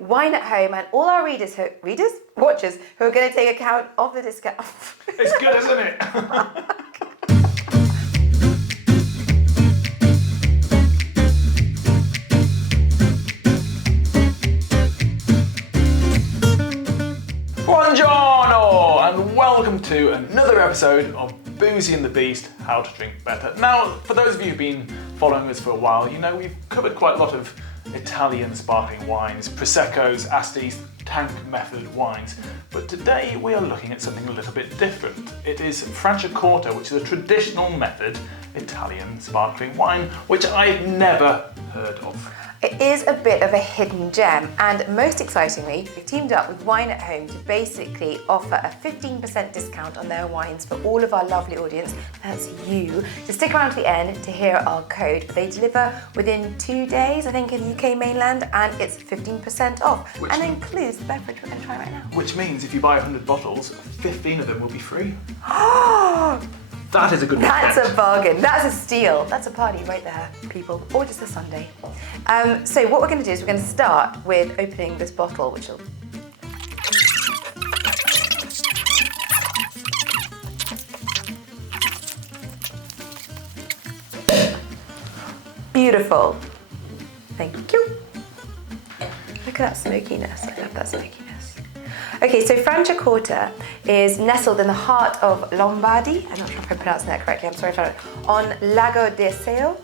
wine at home, and all our watchers who are going to take account of the discount. It's good, isn't it? Buongiorno, and welcome to another episode of Boozy and the Beast, How to Drink Better. Now, for those of you who've been following us for a while, you know we've covered quite a lot of Italian sparkling wines, Proseccos, Astis, tank method wines, but today we are looking at something a little bit different. It is Franciacorta, which is a traditional method Italian sparkling wine, which I've never heard of. It is a bit of a hidden gem, and most excitingly, we've teamed up with Wine at Home to basically offer a 15% discount on their wines for all of our lovely audience, that's you, to stick around to the end to hear our code. They deliver within 2 days, I think, in the UK mainland, and it's 15% off, and it includes the beverage we're going to try right now. Which means if you buy 100 bottles, 15 of them will be free. That is a good one. That's a bargain. That's a steal. That's a party right there, people. Or just a Sunday. So what we're going to do is we're going to start with opening this bottle, which will... Beautiful. Thank you. Look at that smokiness. I love that smokiness. Okay, so Franciacorta is nestled in the heart of Lombardy. I'm not sure if I'm pronouncing that correctly, I'm sorry if I don't. On Lago di Seo.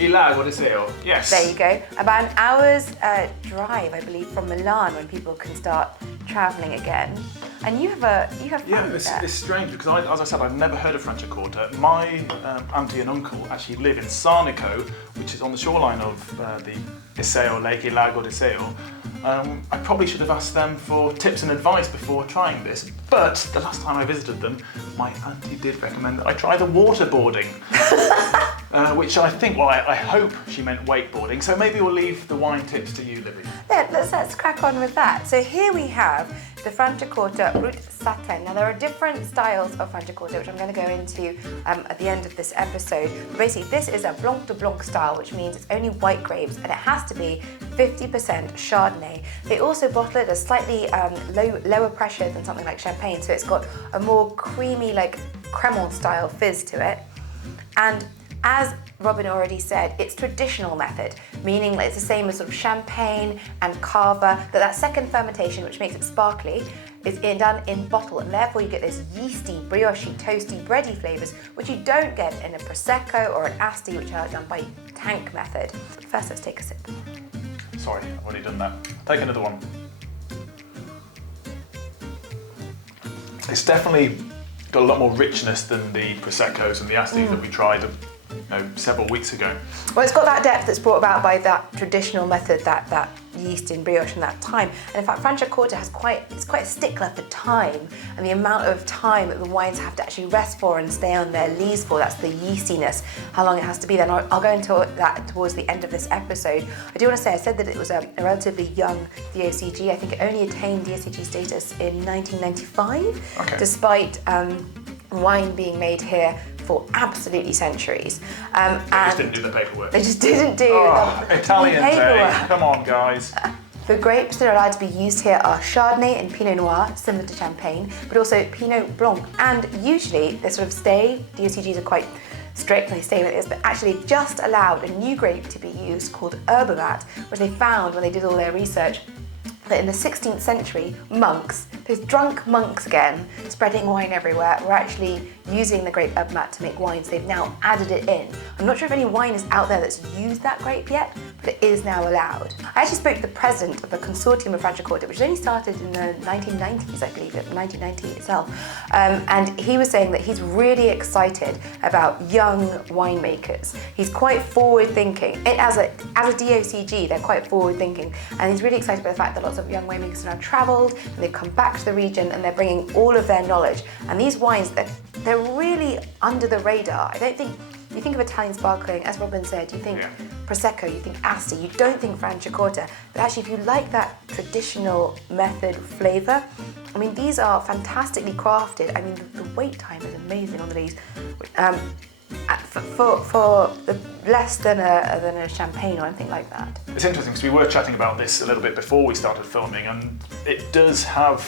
Il Lago di Seo, yes. There you go. About an hour's drive, I believe, from Milan when people can start travelling again. And you have fun with that. It's strange because, as I said, I've never heard of Franciacorta. My auntie and uncle actually live in Sarnico, which is on the shoreline of the Iseo Lake, Il Lago di Seo. I probably should have asked them for tips and advice before trying this, but the last time I visited them, my auntie did recommend that I try the waterboarding, which I think, well, I hope she meant wakeboarding, so maybe we'll leave the wine tips to you, Libby. Yeah, let's crack on with that. So here we have the Franciacorta Brut Satin. Now there are different styles of Franciacorta, which I'm going to go into at the end of this episode. But basically, this is a Blanc de Blanc style, which means it's only white grapes, and it has to be 50% Chardonnay. They also bottle it at slightly lower pressure than something like champagne, so it's got a more creamy, like Cremant style fizz to it. And as Robin already said, it's traditional method, meaning that it's the same as sort of champagne and cava, that second fermentation, which makes it sparkly, is done in bottle, and therefore you get this yeasty, brioche, toasty, bready flavours, which you don't get in a Prosecco or an Asti, which are done by tank method. First, let's take a sip. Sorry, I've already done that. Take another one. It's definitely got a lot more richness than the Proseccos and the Astis that we tried several weeks ago. Well, it's got that depth that's brought about by that traditional method, that yeast in brioche in that time. And in fact, Franciacorta it's quite a stickler for time and the amount of time that the wines have to actually rest for and stay on their lees for. That's the yeastiness, how long it has to be there. And I'll go into that towards the end of this episode. I do want to say, I said that it was a relatively young DOCG. I think it only attained DOCG status in 1995, despite wine being made here for absolutely centuries. They just didn't do the paperwork. They just didn't do Italians, the paperwork. Come on, guys. The grapes that are allowed to be used here are Chardonnay and Pinot Noir, similar to Champagne, but also Pinot Blanc. And usually they sort of stay, DOCGs are quite strict, they stay with this, but actually just allowed a new grape to be used called Herbamat, which they found when they did all their research that in the 16th century, monks, those drunk monks again, spreading wine everywhere, were actually using the grape Herbamat to make wines. They've now added it in. I'm not sure if any wine is out there that's used that grape yet, but it is now allowed. I actually spoke to the president of the consortium of Franciacorta, which only started in the 1990s, I believe, 1990 itself. And he was saying that he's really excited about young winemakers. He's quite forward-thinking. As a DOCG, they're quite forward-thinking, and he's really excited by the fact that lots of young winemakers have now travelled, and they've come back to the region, and they're bringing all of their knowledge. And these wines, they're really under the radar. I don't think, you think of Italian sparkling, as Robin said, you think Prosecco, you think Asti, you don't think Franciacorta, but actually if you like that traditional method flavour, I mean, these are fantastically crafted. I mean, the wait time is amazing on these. for less than a champagne or anything like that. It's interesting because we were chatting about this a little bit before we started filming, and it does have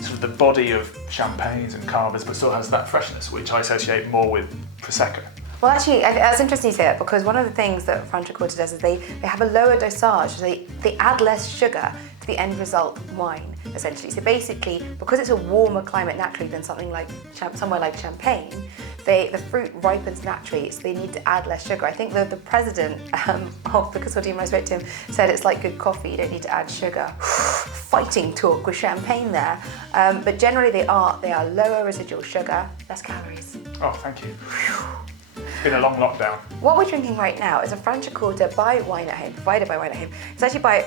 sort of the body of champagnes and cavas, but still has that freshness, which I associate more with Prosecco. Well, actually, that's interesting you say that, because one of the things that Franciacorta does is they have a lower dosage, so they add less sugar to the end result wine, essentially. So basically, because it's a warmer climate naturally than somewhere like Champagne, the fruit ripens naturally, so they need to add less sugar. I think the president of the consortium, when I spoke to him, said it's like good coffee, you don't need to add sugar. Fighting talk with champagne there. But generally they are lower residual sugar, less calories. Oh, thank you. It's been a long lockdown. What we're drinking right now is a Franciacorta by Wine at Home, provided by Wine at Home. It's actually by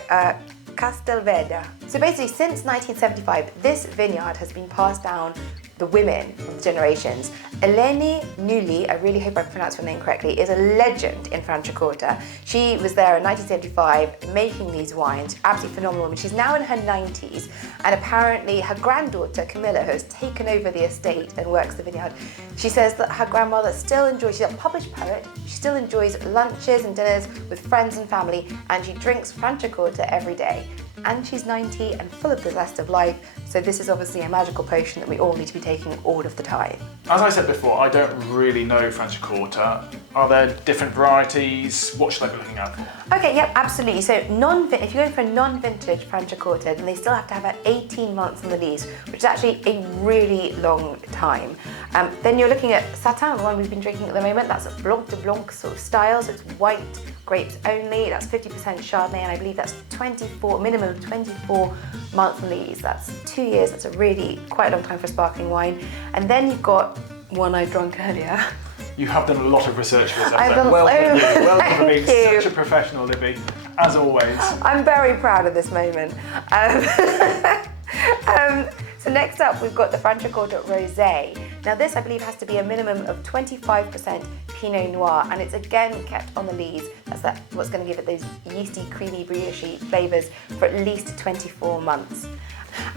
Castelveder. So basically, since 1975, this vineyard has been passed down the women of the generations. Eleni Nulli, I really hope I pronounced her name correctly, is a legend in Franciacorta. She was there in 1975 making these wines, absolutely phenomenal woman. She's now in her 90s, and apparently her granddaughter Camilla, who has taken over the estate and works the vineyard, she says that her grandmother still enjoys, she's a published poet, she still enjoys lunches and dinners with friends and family, and she drinks Franciacorta every day. And she's 90 and full of the zest of life, so this is obviously a magical potion that we all need to be taking all of the time. As I said before, I don't really know Franciacorta. Are there different varieties? What should I be looking out for? Okay, yep, absolutely. So if you're going for a non-vintage Franciacorta, then they still have to have about 18 months on the lees, which is actually a really long time. Then you're looking at Satin, the one we've been drinking at the moment. That's a Blanc de Blanc sort of style, so it's white grapes only. That's 50% Chardonnay, and I believe that's minimum of 24 months on lees. That's 2 years. That's a really quite a long time for sparkling wine. And then you've got one I drank earlier. You have done a lot of research for yourself. I've done Welcome for being such a professional, Libby, as always. I'm very proud of this moment. So next up, we've got the Franciacorta Rosé. Now this, I believe, has to be a minimum of 25% Pinot Noir, and it's again kept on the lees. That's what's going to give it those yeasty, creamy, brioche flavours for at least 24 months.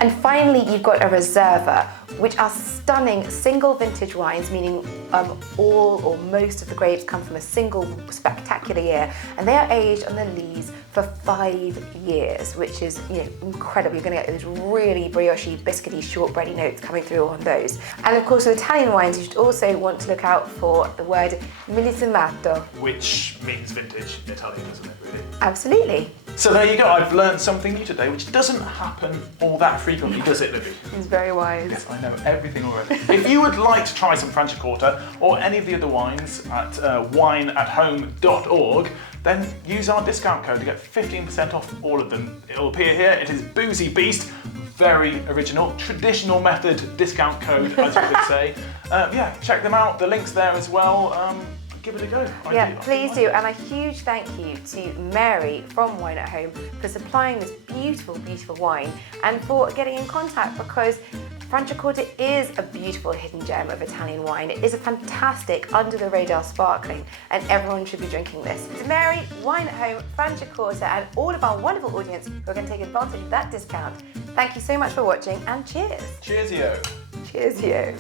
And finally, you've got a Reserva, which are stunning single vintage wines, meaning all or most of the grapes come from a single spectacular year, and they are aged on the lees for 5 years, which is incredible. You're going to get those really brioche, biscuity, shortbready notes coming through on those. And of course, with Italian wines, you should also want to look out for the word millesimato, which means vintage in Italian, doesn't it, really? Absolutely. So there you go, I've learned something new today, which doesn't happen all that frequently, does it, Libby? He's very wise. Yes, I know everything already. If you would like to try some Franciacorta or any of the other wines at wineathome.org, then use our discount code to get 15% off all of them. It'll appear here. It is Boozy Beast. Very original, traditional method discount code, as you could say. Yeah, check them out. The link's there as well. Give it a go. Please do. And a huge thank you to Mary from Wine at Home for supplying this beautiful, beautiful wine and for getting in contact, because Franciacorta is a beautiful hidden gem of Italian wine. It is a fantastic under-the-radar sparkling, and everyone should be drinking this. To Mary, Wine at Home, Franciacorta, and all of our wonderful audience who are going to take advantage of that discount, thank you so much for watching, and cheers. Cheers, yo. Cheers, yo.